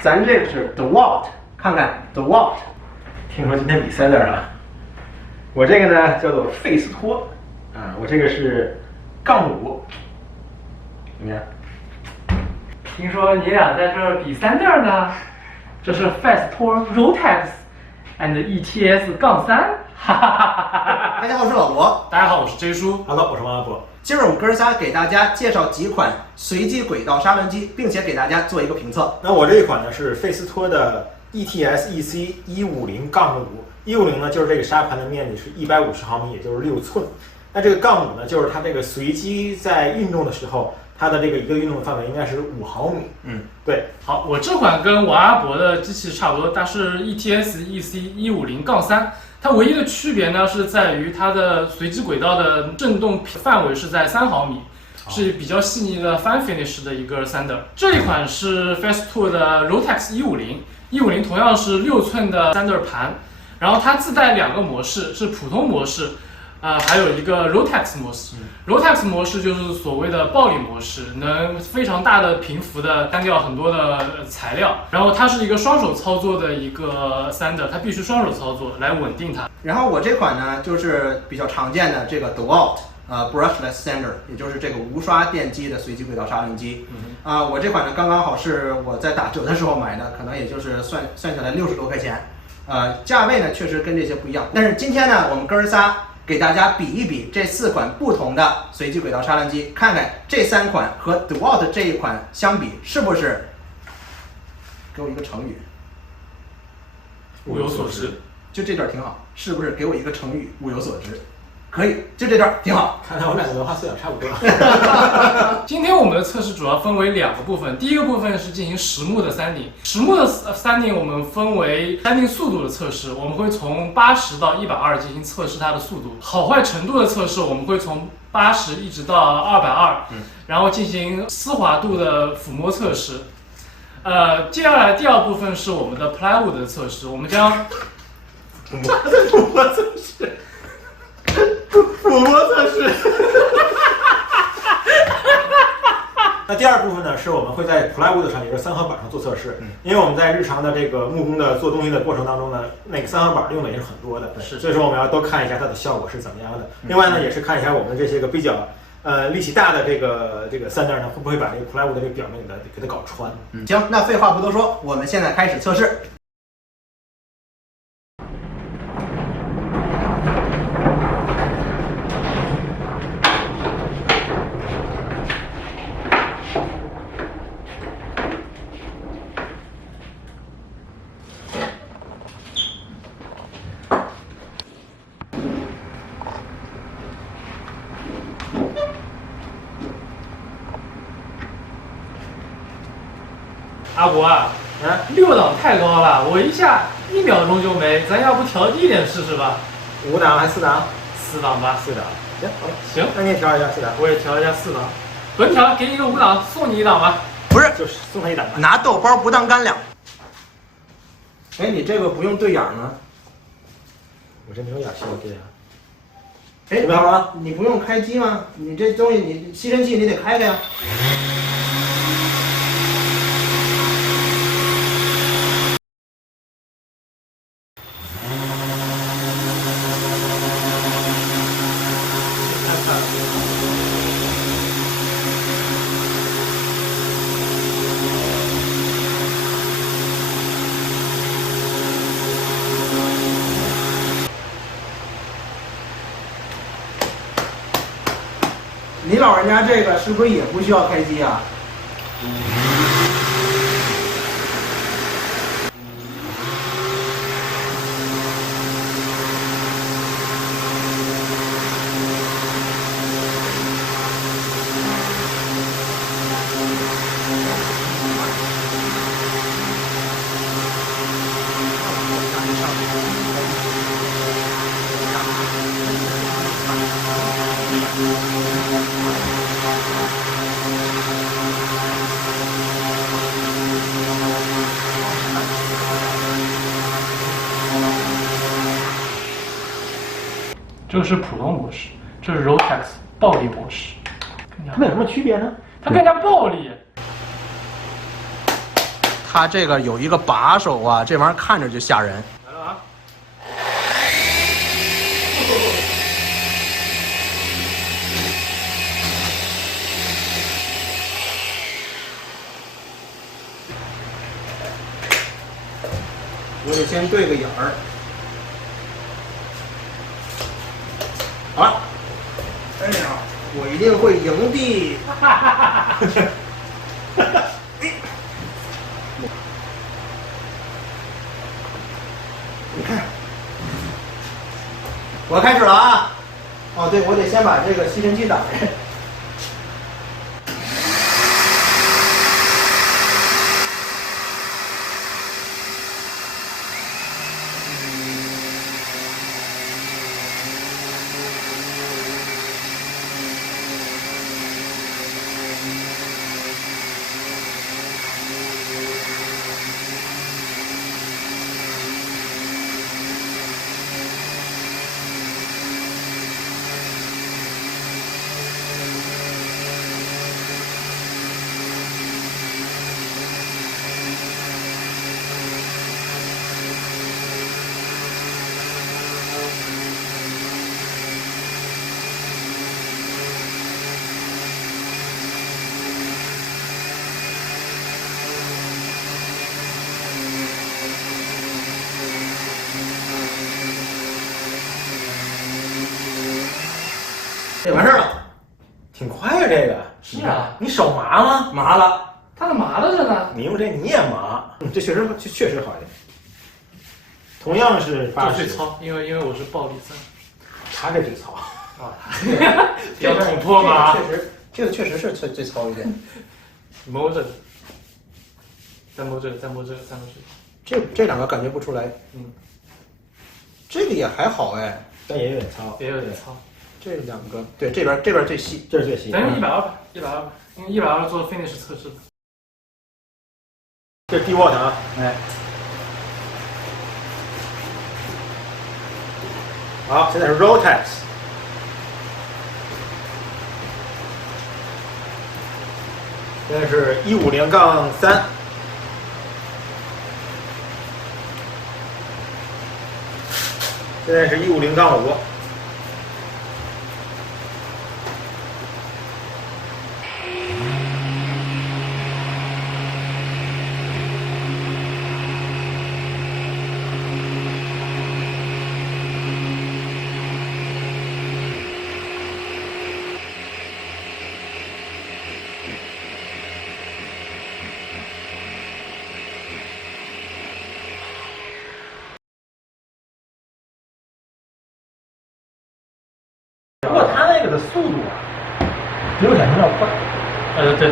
咱这个是 DeWalt， 看看 DeWalt。听说今天比赛了啊！我这个呢叫做费斯托啊，我这个是杠5，怎么样？听说你俩在这儿比3D呢？这是 Festool Rotex and ETS-3，哈哈哈哈！大家好，我是老罗。大家好，我是 J 叔。Hello， 我是王阿伯。今儿我们哥仨给大家介绍几款随机轨道砂轮机，并且给大家做一个评测。那我这一款呢是费斯托的 ETS-EC 150-5，150呢就是这个砂盘的面积是150毫米，也就是6寸。那这个杠5呢，就是它这个随机在运动的时候，它的这个一个运动的范围应该是5毫米。对。好，我这款跟王阿伯的机器差不多，它是 ETS-EC 150-3。它唯一的区别呢，是在于它的随机轨道的振动范围是在3毫米，是比较细腻的 Fine Finish 的一个3D。这一款是 Festool 的 Rotex 150，150同样是6寸的3D 盘，然后它自带2个模式，是普通模式。还有一个 Rotex 模式，Rotex 模式就是所谓的暴力模式，能非常大的频幅的干掉很多的材料。然后它是一个双手操作的一个3D，它必须双手操作来稳定它。然后我这款呢，就是比较常见的这个 DeWalt Brushless Sander， 也就是这个无刷电机的随机轨道砂轮机。我这款呢刚刚好是我在打折的时候买的，可能也就是算下来60多块钱。价位呢确实跟这些不一样，但是今天呢我们哥仨给大家比一比这4款不同的随机轨道砂轮机，看看这3款和 DeWalt 这一款相比是不是，给我一个成语，物有所值。就这段挺好，是不是给我一个成语，物有所值？可以，就这段挺好。看来我俩的文化素养差不多。今天我们的测试主要分为2个部分，第一个部分是进行实木的3拧，实木的3拧我们分为3拧速度的测试，我们会从80到120进行测试它的速度，好坏程度的测试我们会从80一直到220，然后进行丝滑度的抚摸测试。接下来第2部分是我们的 plywood 的测试，我们将抚摸测试。那第2部分呢，是我们会在 plywood 上，也就是3合板上做测试。因为我们在日常的这个木工的做东西的过程当中呢，那个3合板用的也是很多的，所以说我们要多看一下它的效果是怎么样的。另外呢，也是看一下我们这些个比较力气大的这个3D呢，会不会把这个 plywood 的这个表面给它搞穿。行，那废话不多说，我们现在开始测试。阿伯啊，6档太高了，我一下1秒钟就没，咱要不调低一点试试吧？5档还是4档？4档吧。4档。行，好，行，那你也调一下4档。我也调一下4档。本调给你个5档，送你1档吧。不是，就是送他1档吧。拿豆包不当干粮。哎，你这个不用对眼呢？我这没有眼需要对呀。哎，准备好了吗？你不用开机吗？你这东西你吸尘器你得开开呀。你老人家这个是不是也不需要开机啊？这个是普通模式，这是 Rotex 暴力模式。它们有什么区别呢？它更加暴力。它这个有一个把手啊，这玩意儿看着就吓人。来了啊！我得先对个眼儿。好了，哎呀，我一定会赢的。你看，我开始了啊！哦，对，我得先把这个吸尘器打开。这完事儿了，挺快呀，这个。是啊，你手麻吗？麻了。它怎么麻了着呢？你用这你也麻，这确实好一点。同样是这80，最糙，因为我是暴力三他这最糙。啊，比较捅破吧？这个确实是最糙一点。摸这个，再摸这个，再摸这个，再摸这个。这两个感觉不出来。嗯，这个也还好哎，但也有点糙，也有点糙。这两个对这边最细。这是最细。咱用120吧，120吧，因为120做 finish 测试的。这是 DeWalt 啊，哎，好，现在是 Rotex， 现在是150-3，现在是150-5。不过它那个的速度啊，比我想象要快。对，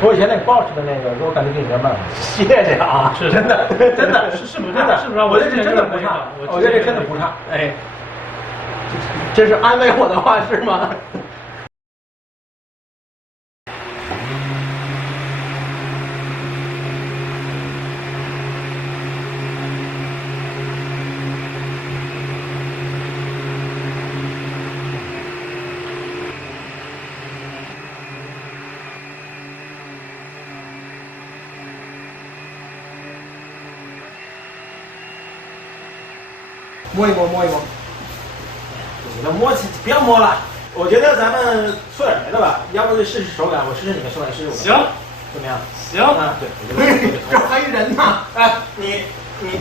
我以前那个 Bosch 的那个，我感觉比你这慢。谢谢啊，是真的，真的是不是真的，是不是？我这真的不差，我觉得这真的不差。哎，这是安慰我的话是吗？摸一摸，摸一摸。不行，那摸起不要摸了。我觉得咱们说点别的吧，要不就试试手感，我试试你的手感，试试我的。行，怎么样？行，啊，对，我觉得这还有人呢。哎，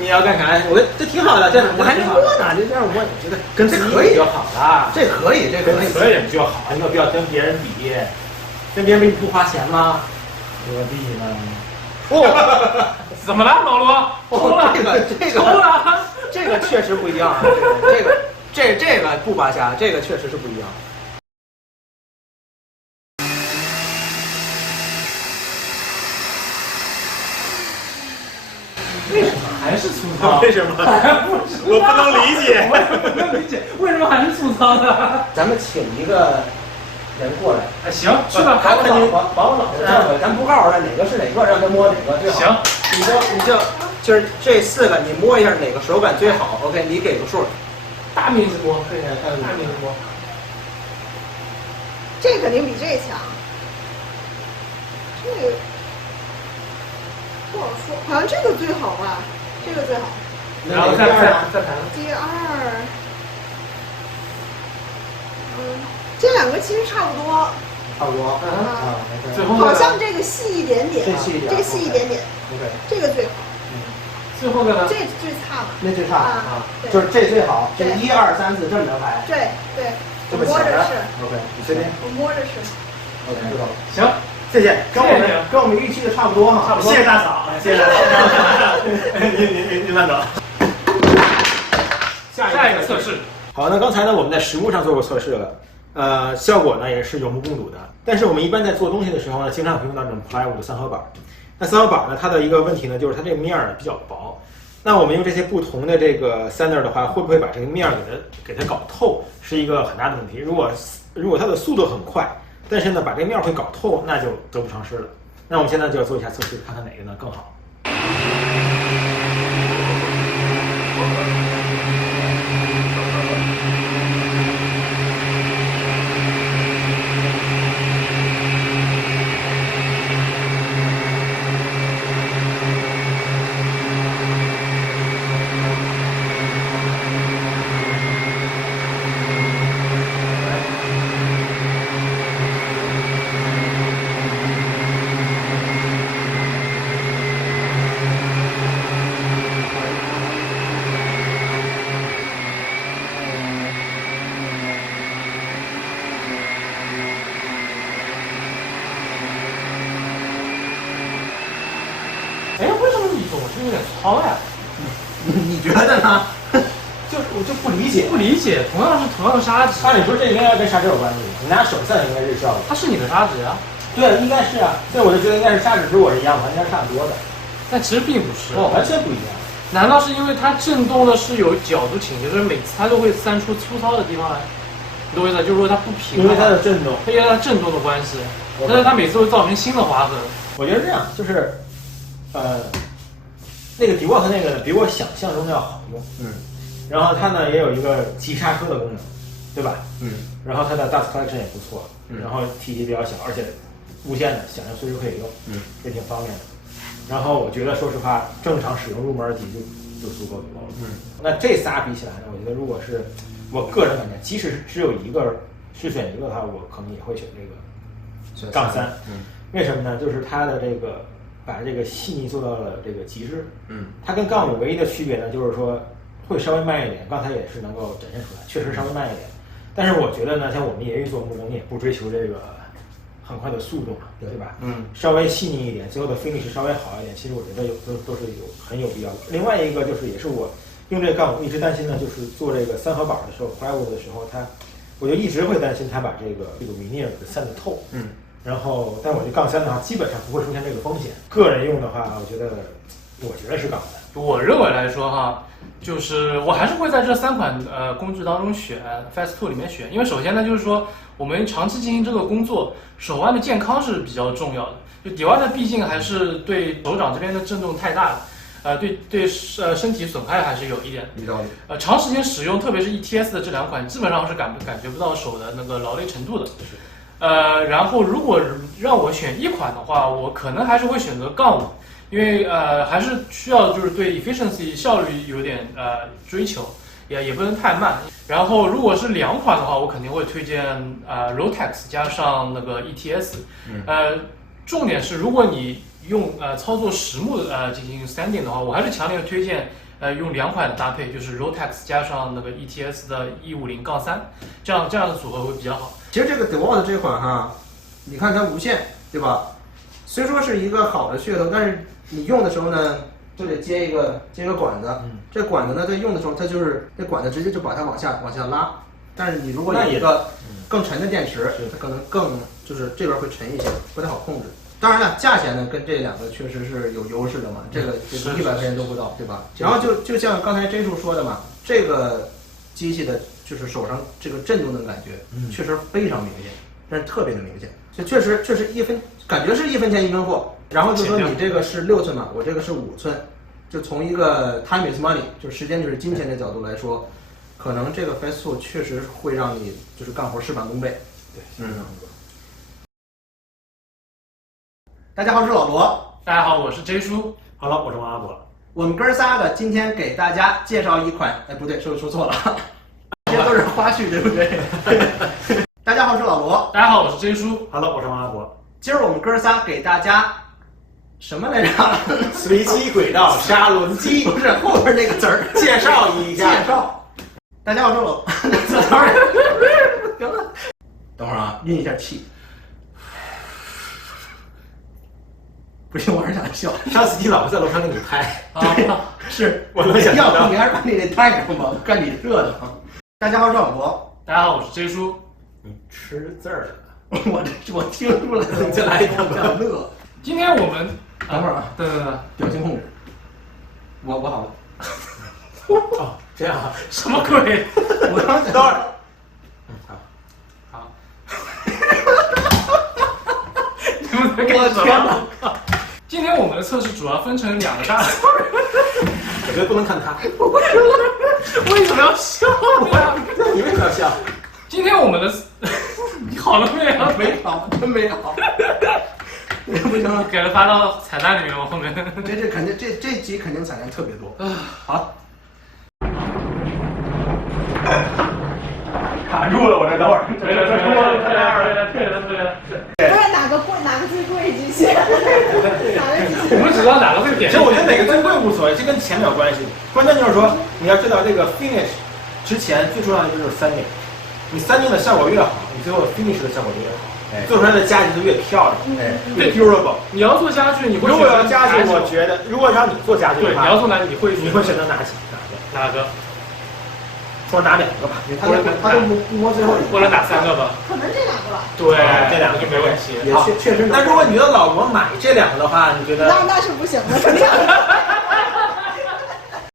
你要干啥？我这挺好的，这我还没摸呢，就这样摸，我觉得跟自己可以比就好了。这可以，这可以。跟所有人比就好，你有必要跟别人比？跟别人比不花钱吗？何必呢？哦，怎么了，老罗？抽了，抽了。这个确实不一样啊，这个不扒瞎，这个确实是不一样。为什么还是粗糙？为什么？我不能理解。我也不能理解，为什么还是粗糙的？咱们请一个人过来。哎，行，去吧，把我老婆叫过来，咱不告诉他哪个是哪个，让他摸哪个最好。行，就是这4个，你摸一下哪个手感最好。OK， 你给个数。大面积摸，对，大面积摸。这肯定比这强。这不好说，好像这个最好吧，这个最好。然后再排。第二，这两个其实差不多。差不多啊，没事。最后好像这个细一点点，这细一点，这个细一点点。OK，这个最好。最后的呢？这最差嘛。那最差啊，就是这最好，这1、2、3、4这么着排。对对，这么写着。摸着是。 OK，你确定？我摸着是。 OK，知道了。行，谢谢，跟我们预期的差不多哈。差不多。谢谢大嫂，谢谢大嫂。您慢走。下一个测试。好，那刚才呢，我们在实物上做过测试了，效果呢也是有目共睹的。但是我们一般在做东西的时候呢，经常会用到这种 plywood 的三合板。那三合板呢，它的一个问题呢，就是它这个面儿比较薄。那我们用这些不同的这个 sander 的话，会不会把这个面儿给它搞透，是一个很大的问题。如果它的速度很快，但是呢把这个面儿会搞透，那就得不偿失了。那我们现在就要做一下测试，看看哪个呢更好。哎，为什么你总是有点糙呀？你觉得呢？我就不理解，不理解，同样是同样的砂纸，按理说这应该要跟砂纸有关系，你拿手算应该是效果。它是你的砂纸呀。对，应该是啊，所以我就觉得应该是砂纸跟我是一样，完全差不多的。但其实并不是，完全不一样。难道是因为它震动的是有角度倾斜，所以每次它都会散出粗糙的地方来？你懂我意思？就是说它不平，因为它的震动，因为它震动的关系，但是它每次会造成新的划痕。我觉得这样就是，那个 DeWalt 那个呢，比我想象中的要好用。然后它呢也有一个急刹车的功能，对吧？然后它的 dust collection 也不错，然后体积比较小，而且无线的，想要随时可以用，也挺方便的。然后我觉得说实话，正常使用入门级就足够多了。那这仨比起来呢，我觉得如果是我个人感觉，即使只有一个是选一个的话，我可能也会选这个杠3。为什么呢？就是它的这个把这个细腻做到了这个极致。它跟杠5唯一的区别呢，就是说会稍微慢一点。刚才也是能够展现出来，确实稍微慢一点。但是我觉得呢，像我们业余做木工，也不追求这个很快的速度嘛，对吧？稍微细腻一点，最后的 finish 稍微好一点，其实我觉得都是很有必要的。另外一个就是，也是我用这个杠5一直担心呢，就是做这个三合板的时候 ，plywood 的时候，我就一直会担心它把这个 veneer 给散得透。然后，但我这杠3的话，基本上不会出现这个风险。个人用的话，我觉得是杠3。我认为来说哈，就是我还是会在这3款工具当中选 Fast Tool 里面选，因为首先呢，就是说我们长期进行这个工作，手腕的健康是比较重要的。就DeWalt毕竟还是对手掌这边的震动太大了，对身体损害还是有一点。有道理。长时间使用，特别是 ETS 的这2款，基本上是感觉不到手的那个劳累程度的。然后如果让我选一款的话，我可能还是会选择杠5，因为还是需要就是对 efficiency 效率有点追求，也不能太慢。然后如果是2款的话，我肯定会推荐Rotex 加上那个 ETS。重点是如果你用操作实木进行 standing 的话，我还是强烈推荐用2款的搭配，就是 Rotex 加上那个 ETS 的150-3，这样的组合会比较好。其实这个 DeWalt 这款哈，你看它无线，对吧？虽说是一个好的噱头，但是你用的时候呢，就得接一个管子。这管子呢，在用的时候，它就是这管子直接就把它往下拉。但是你如果有一个更沉的电池，它可能就是这边会沉一些，不太好控制。当然了，价钱呢跟这2个确实是有优势的嘛，这个就是100块钱都不到，对吧？然后就像刚才真叔说的嘛，这个机器的就是手上这个震动的感觉，确实非常明显，但是特别的明显，就确实感觉是1分钱1分货。然后就说你这个是6寸嘛，我这个是5寸，就从一个 time is money， 就时间就是金钱的角度来说，可能这个 Fast Tool 确实会让你就是干活事半功倍。对，大家好，我是老罗。大家好，我是 J 叔。好了，我是王阿伯。我们哥仨的今天给大家介绍一款，哎，不对，说错了，这些都是花絮，对不对？大家好，我是老罗。大家好，我是 J 叔。Hello，我是王阿伯。今儿我们哥仨给大家什么来着？随机轨道砂轮机，不是后边那个词儿，介绍一下。介绍。大家好，我是老。行了，等会儿啊，运一下气。不行，我还是想笑。上司机老婆在楼上给你拍啊，是我能想象到要不你还是把你那带上吧，我看你热的慌。大家好，我是老博。大家好，我是 J 叔。你吃字儿了。我听出来了，你再来一个想乐。今天我们等会儿啊，对，表情控制。我好了。哦，这样啊？什么鬼？我刚才等会儿。好。你们在干什么？今天我们的测试主要分成2个大。我觉得不能看他。为什么要笑呀？你为什么要笑？今天我们的你好了没有？没好，真没好。不行了，给它发到彩蛋里面，我后面。这肯定这集肯定彩蛋特别多。好，卡住了，我这等会儿。对了，不是哪个贵哪个最贵机器？哪个机器？我们只知道哪个会点。其实我觉得哪个最贵无所谓，这跟钱没有关系。关键就是说，你要知道这个 finish 之前最重要的就是3点，你3点的效果越好，你最后 finish 的效果就越好，做出来的家具就越漂亮，越 durable。你要做家具，你会如果要家具，我觉得如果让你做家具对，的话，你要做哪你会选择哪个？哪个？或者拿2个吧，他就摸最后一个，或者打3个吧。可能这2个吧。对，这2个就没问题。也确实。但如果你的老婆买这2个的话，你觉得？那是不行的，肯定。